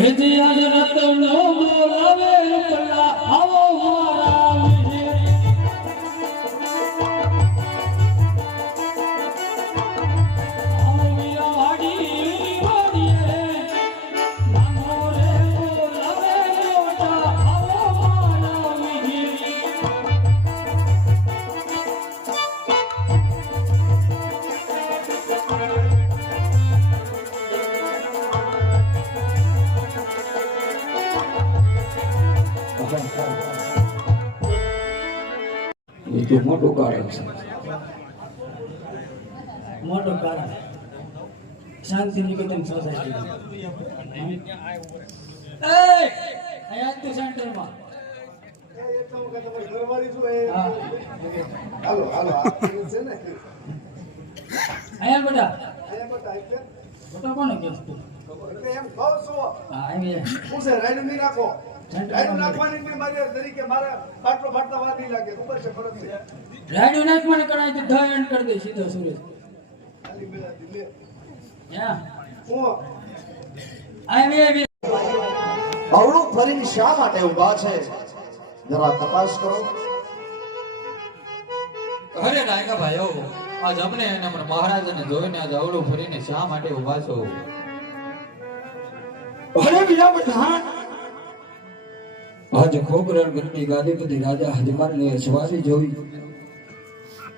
હેજી આજ રતનો બોલાવે પલ્લા આવો મારા વિજય આવિયા વાડી વાડીએ નામો રે બોલાવે મોટા આવો મારા વિજય બીજું મોટું કારણ છે મોટું કારણ શાંતિ નિકેતન સોસાયટી અહીંયા તો સેન્ટરમાં હા હાલો હાલો આ છે ને અહીંયા બેટા ફોટો કોને કેસ તું એટલે એમ કહું છું હા અહીંયા હું છે રાઈડ નહીં નાખો રાઈડ નાખવાની કે મારી તરીકે મારે પાટલો ફાટતા વાર નહીં લાગે ખબર છે ફરક છે રાડ્યો નાખ મને કરાય તો ધન કરી દે સીધો સુરેશ ખાલી બેલા દિલે હા હું અહીંયા અવળું ફરીને શા માટે ઊભા છે જરા તપાસ કરો. અરે નાયકા ભાઈઓ આજ અમને અને અમારા મહારાજાને જોઈને આજ અવળું ફરીને શા માટે ઊભા છો? અરે બીજા બધા આજ ખોબરણ ગઢની ગાદીપતિ રાજા હજમાનની અસવારી જોઈ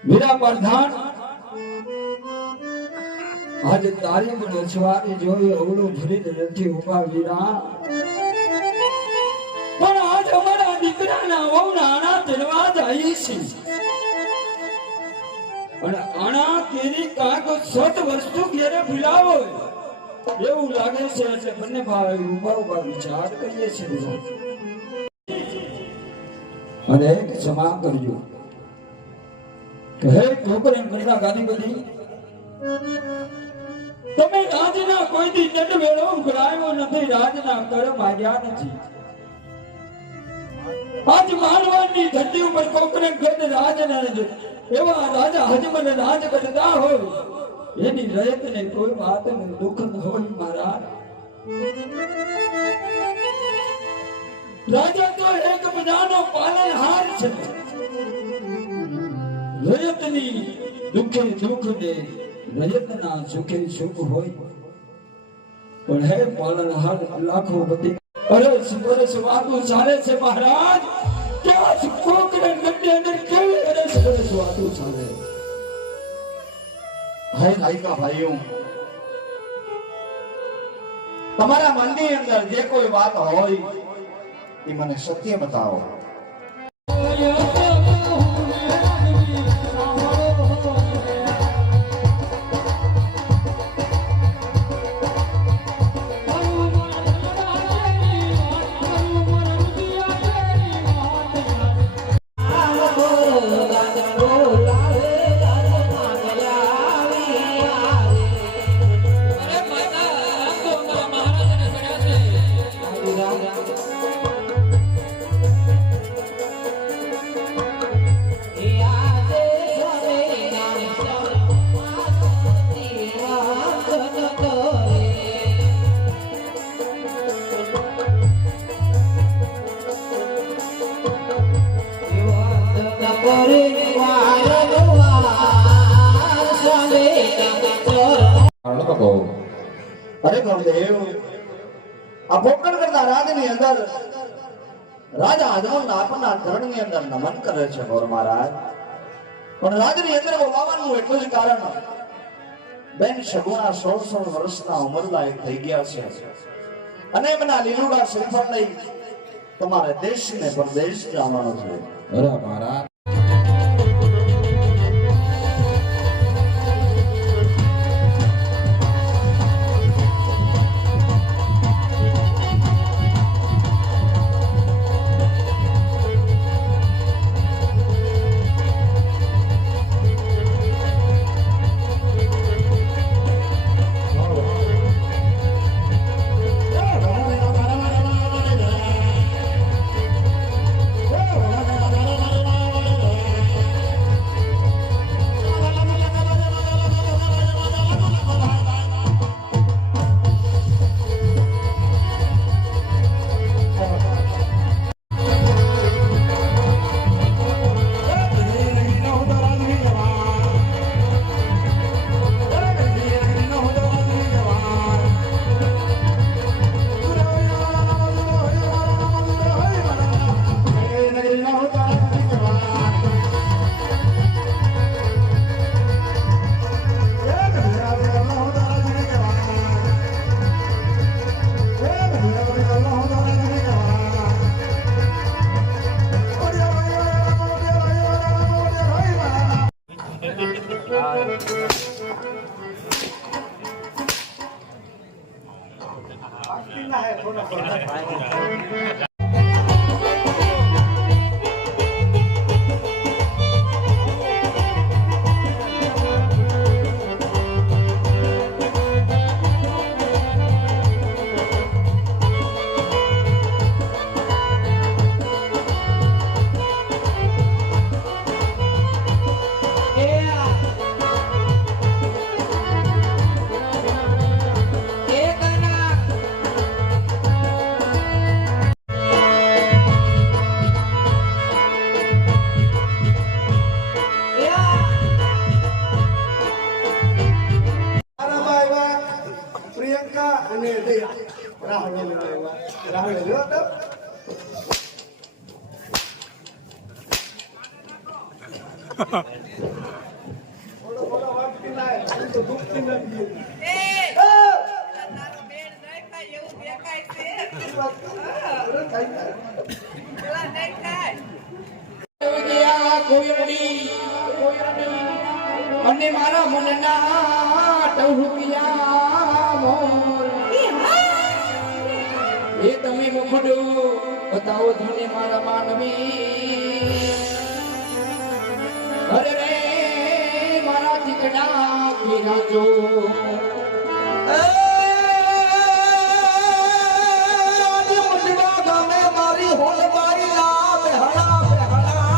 વીરા પ્રધાન આજ તારી પણ અસવારી જોઈ અવળું ફરી નથી ઉભા વીરા પણ આજ અમારા દીકરાના વહુના આણા તેડવા જાય છે અને આણા તેરી કાંક સત વસ્તુ ઘેરે ભૂલાવો એવું લાગે છે એટલે બંને ભાઈ ઉભા ઉભા વિચાર કરીએ છીએ અને ક્ષમા કરજો હે ઠોકરે કરતા ગાદીપતિ તમે રાજના કોઈ દી દંડ વેળો ઉઘરાયો નથી રાજના કર માગ્યા નથી આજ મારવાની ધરતી ઉપર કોકરે ગઢ રાજના એવા રાજા હજમન રાજ કરતા હોય એની રયતને કોઈ વાતનું દુઃખ ન હોય મારા રાજા તો એક બધાનો પાલનહાર છે રયતની દુઃખે દુઃખ ને રયતના સુખે સુખ હોય પણ હે પાલનહાર લાખો બધી અરસ બરસ વાતું ચાલે છે મહારાજ કેવા કોકરે ગઢની અંદર કેવી અરસ બરસ વાતું ચાલે. હે નાયકા ભાઈઓ, તમારા મનની અંદર જે કોઈ વાત હોય એ મને સત્ય બતાવો. અરે ગુરુદેવ, આ પોકળ કરતા રાજની અંદર રાજા હજમન આપના ધરણની અંદર નમન કરે છે ગોર મહારાજ. પણ રાજની અંદર બોલાવાનું એટલું જ કારણ બેન સગુણા 16 વર્ષના ઉંમર લાયક થઈ ગયા છે અને એમના લીલુડા શ્રીફળ લઈ તમારે દેશ ને પરદેશ જવાનું છે. અરે મહારાજ તારામાં આવ્યા પ્રિયંકા અને દયા. રાહુલ આવ્યા. રાહુલ રહ્યો તો? થોડો થોડો વાટકી લાય. હું તો દુખતી નથી. તારો બેન નહીં ખાય એવું દેખાય છે. અરે ખાઈ જાય. પેલા નહીં ખાય. અને મારા મનના ટહુકિયા મોર એ તમે મુખડો બતાવો ધને મારા માનવી અરે રે મારા ચીકડા પીરાજો મારી હોલબાઈ લા બેહળા બેહળા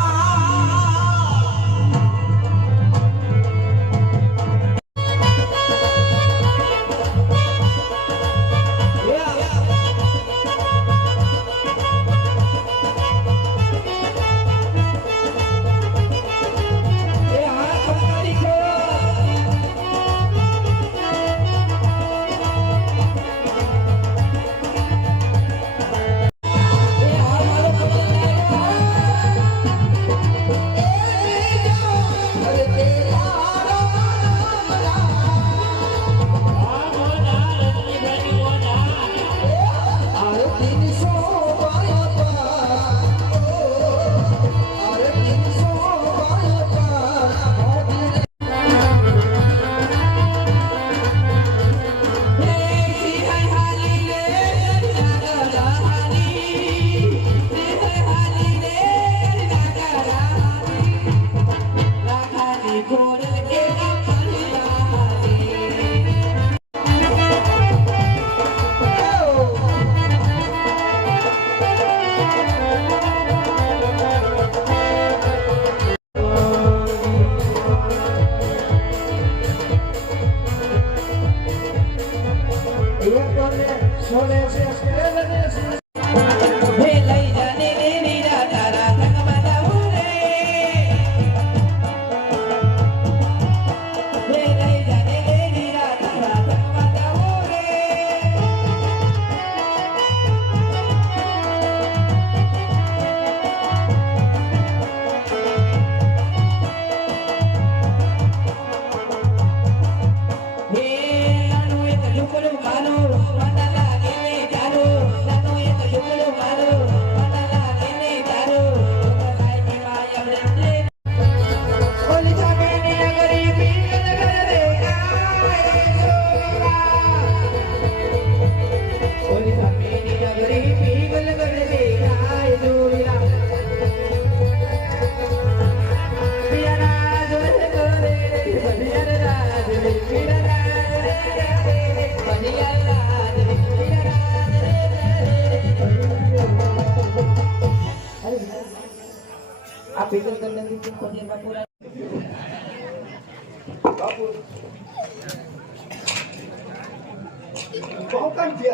ઉભા કેમ છે?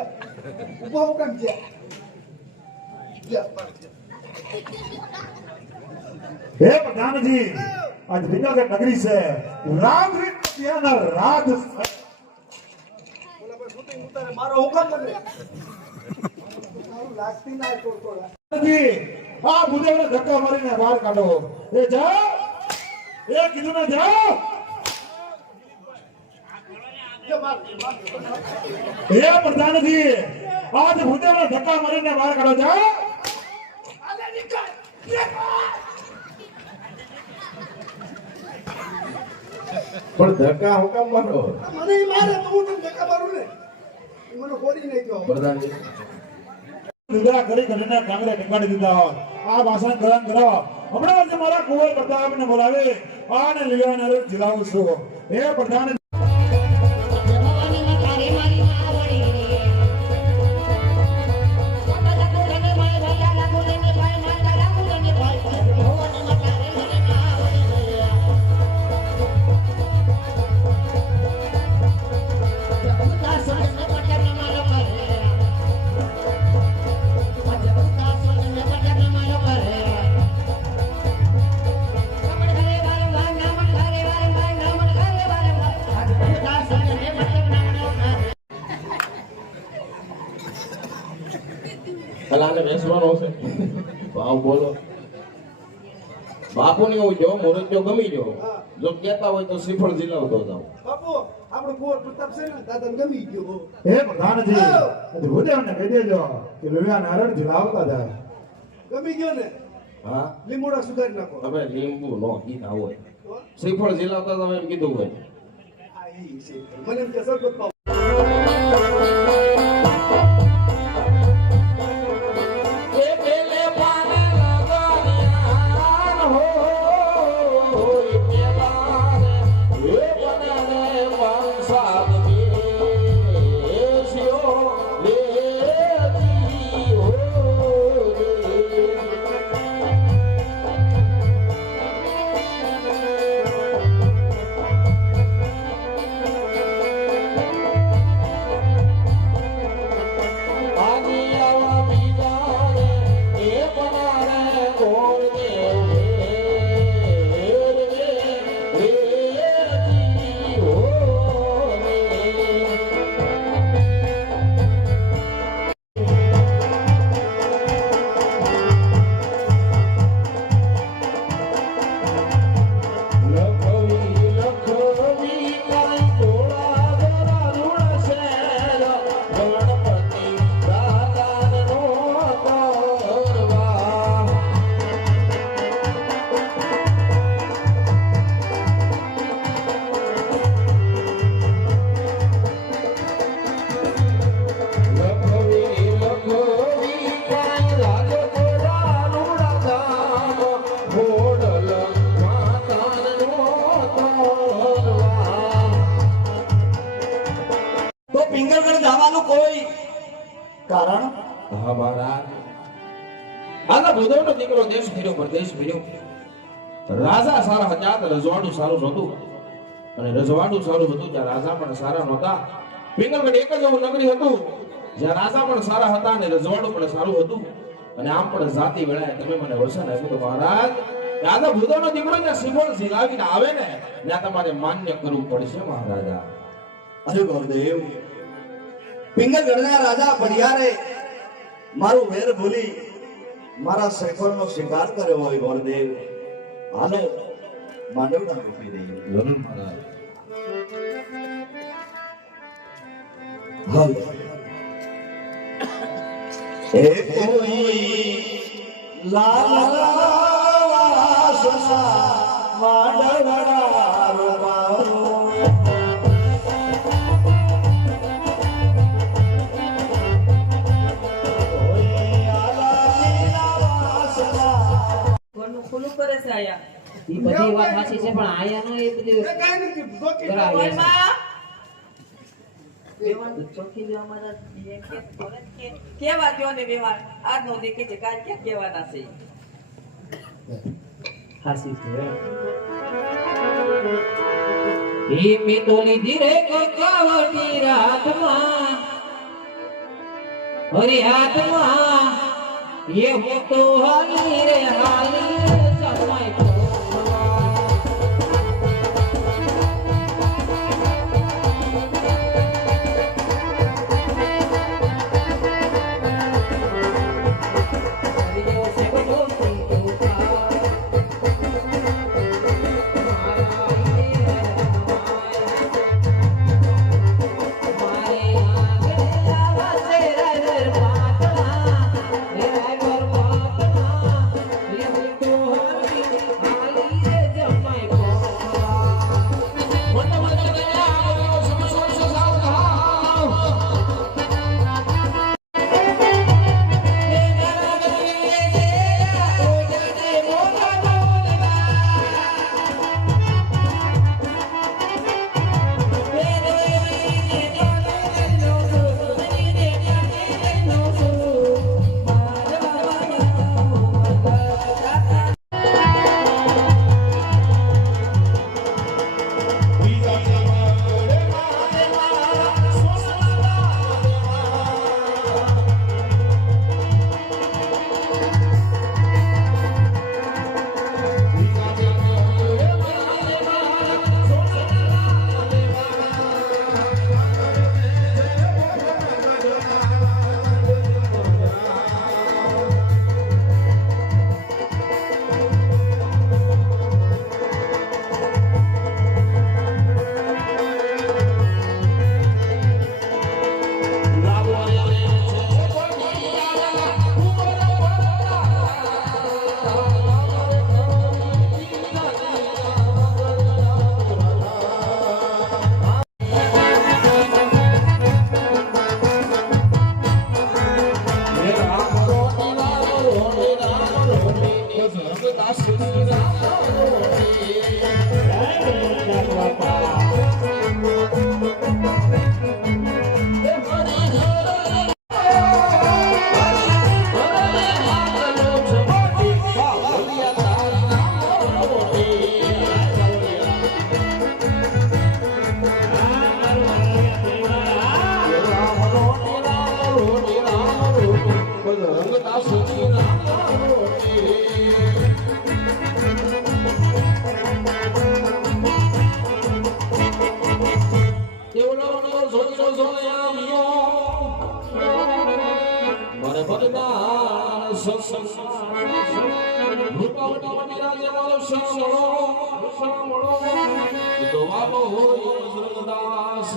ઉભા કેમ છે? હે પ્રધાનજી આજ વિનગર નગરી છે રામ રીત ત્યાંના રાજ બોલા ભાઈ શૂટિંગ ઉતારે મારો હુકમ બને. તારું લાગતી ના કોરકોરા. જી આ બુદેવને ધક્કા મારીને બહાર કાઢો એ જા એ કીધું ને જા હે પ્રધાનજી આજ બુદેવને ધક્કા મારીને બહાર કાઢો જા પણ ધક્કા હુકમ મારો મને ઈ મારે તો હું તને ધક્કા મારું ને. ઈ મને ખોરી નાખ્યો પ્રધાનજી દીધા કરી કરીને કાંગરે ટીંગાડી દીધા હોય આ ભાષણ ગ્રહણ કરો હમણાં જ મારા કુંવર પ્રતાપને બોલાવે આને લીલાને રોજ જીલાવું છું હે પ્રધાન કલાને બેસવાનો છે ભાવ બોલો બાપુ ને એવું જો મુરત ગમી ગયો જો કહેતા હોય તો શ્રીફળ જિલ્લાવતો જાવ બાપુ આપણો કુંવર પ્રતાપ છે ને દાદાને ગમી ગયો હે પ્રધાનજી ભૂદેવને કહી દેજો કે લોહિયા નારણ જીલાવતા જાય ગમી ગયો ને હા લીંબોડા સુધારી નાખો હવે લીંબુ નો કીધા હોય શ્રીફળ જિલ્લાવતા જાવ એમ કીધું હોય આ ઈ છે મને એમ કે સરબત પાવ પિંગલગઢ જવાનું કોઈ કારણ હા મહારાજ આના ભૂદેવનો દીકરો દેશ ફેર્યો પરદેશ ફેર્યો રાજા સારા હતા તો રજવાડું સારું હતું અને રજવાડું સારું હતું ત્યાં રાજા પણ સારા નહોતા પિંગલગઢ એક જ એવું નગરી હતું જ્યાં રાજા પણ સારા હતા અને રજવાડું પણ સારું હતું અને આમ પણ જાતિ વેળાએ તમે મને વચન આપ્યું તો મહારાજ રાજા ભૂદેવનો દીકરો જ્યાં શ્રીફળ ઝીલાવીને આવે ને ત્યાં તમારે માન્ય કરવું પડશે મહારાજા અરે ગુરુદેવ પિંગલગઢના રાજા બળિયારે મારું વેર ભૂલી મારા શ્રીફળનો સ્વીકાર કર્યો હોય ગુરુદેવ હાલો માંડવડા રૂપી દઈએ જરૂર મહારાજ હાલ એ કોઈ લાલાવાસના માંડવડા રૂપારો ઘરનું ખુલ્લું કરે છે આયા ઈ બધી વાત સાચી છે પણ આયા નો એ બધી એ કાઈ નથી જોકી બરાબર. ઓયમાં વ્યવહાર ચોખી જો અમારા કેવા દ્યો ને વ્યવહાર આજનો દેખે છે કાલ ક્યાં કહેવાના છે હાસી છે એ મે તો લીધી રે કકાવટી રાતમાં હરી હાથમાં એ હું તો હાલી રે હાલી જમાઈ મને ભગવાન સત્સંગ રૂપાવટા બિરાજે વાળો શામળો તો વાલો હોય જગદાસ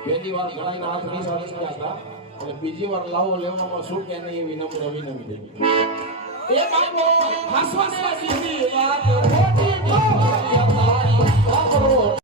પહેલી વાર ગણાઈને હાથ નીચાડી ગયા હતા અને બીજી વાર લાવો લેવામાં શું કે નહીં એવી નમ્ર વિનંતી એ બાબો હસવાને બીજી વાત ખોટી તો તારી બાબો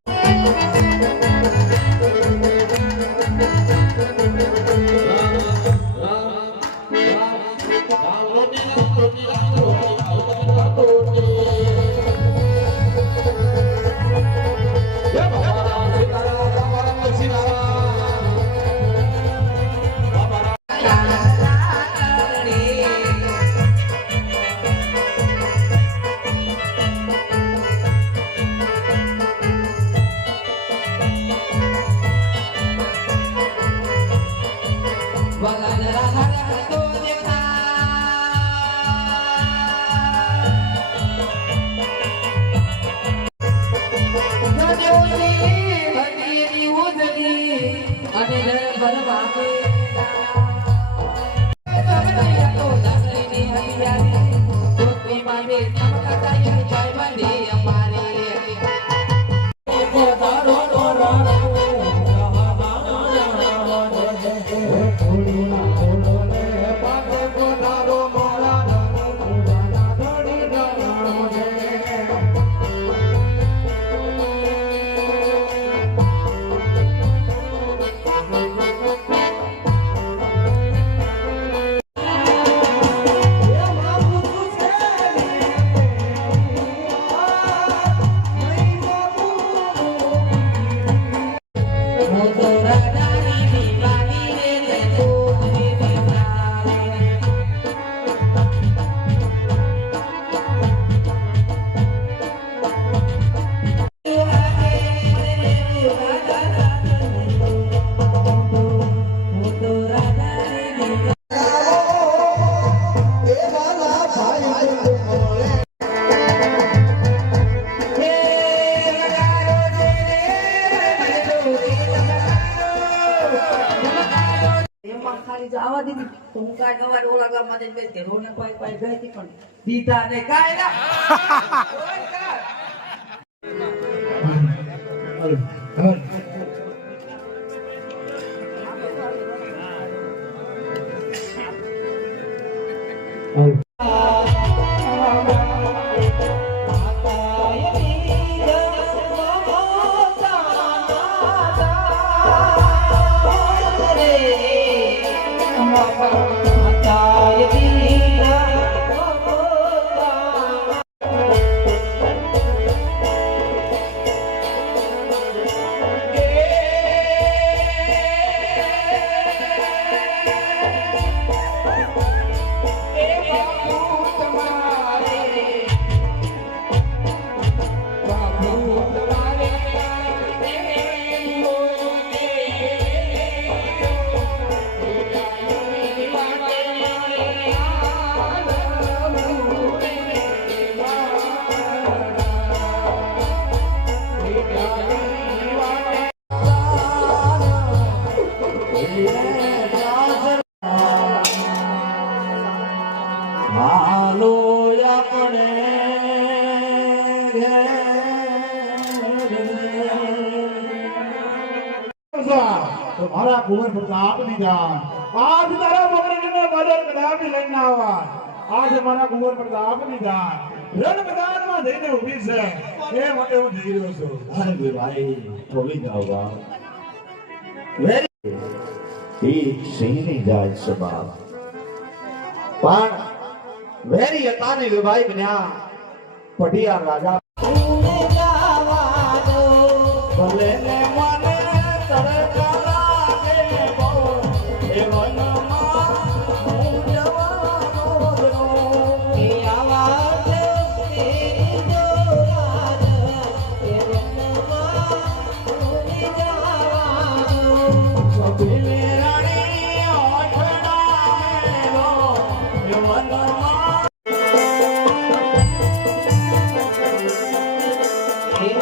આવા દીધી તો હું કાંઈ સવારે ઓલા ગામમાં જઈને બેસતી રોને પાઈ પાઈ ગઈ હતી પણ દીધા ને કાંઈ ના મારા કુંવર પ્રતાપ દીધા આજ તારા મગરને બદર કદાપી લઈને આવા આજ મારા કુંવર પ્રતાપ દીધા રણ મેદાનમાં જઈને ઊભી છે એ માટે હું જઈ રહ્યો છું અરે ભાઈ થોડી જાવા વેરી ઈ સિંહની જાય સભા પણ વેરી હતાની વિભાઈ બન્યા પઢિયા રાજા ભલે ને મને તડકા લાગે બહુ એ મનમાં હું જવાનો છું એ આવાજ તેરી જો રાજ એ મનમાં હું જવાનો સભી મેરાણી ઓઠડા મેલો એ મનમાં Hey,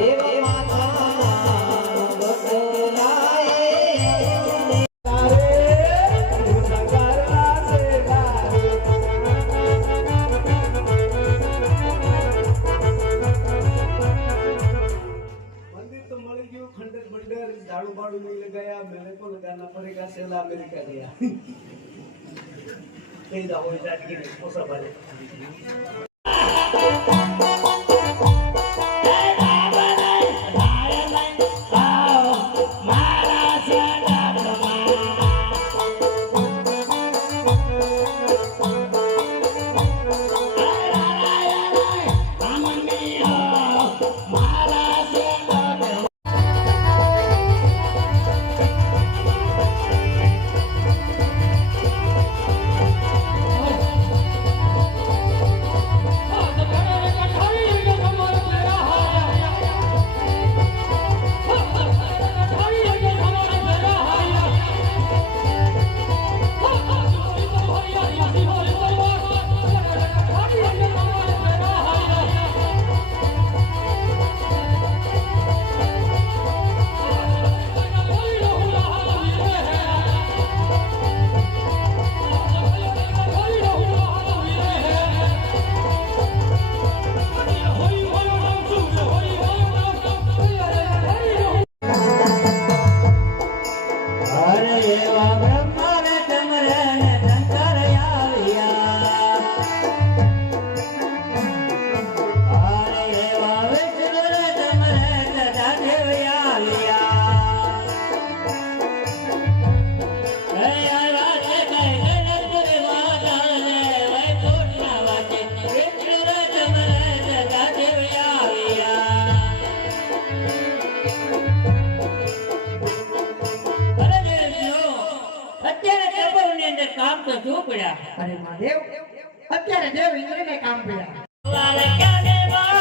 એવા માથાના બદલાય મંદિર તો મળી ગયું ખંડર બંડર ઝાડુ બાડુ નહીં લગાયા મેરે કો લગાના પડેગા સેલા અમેરિકા ગયા કઈ જાઓ જાટકી નહીં પોસા ભાલે કામ તો જો પડ્યા અરે મહાદેવ અત્યારે દેવ ઇન્દ્રને કામ પડ્યા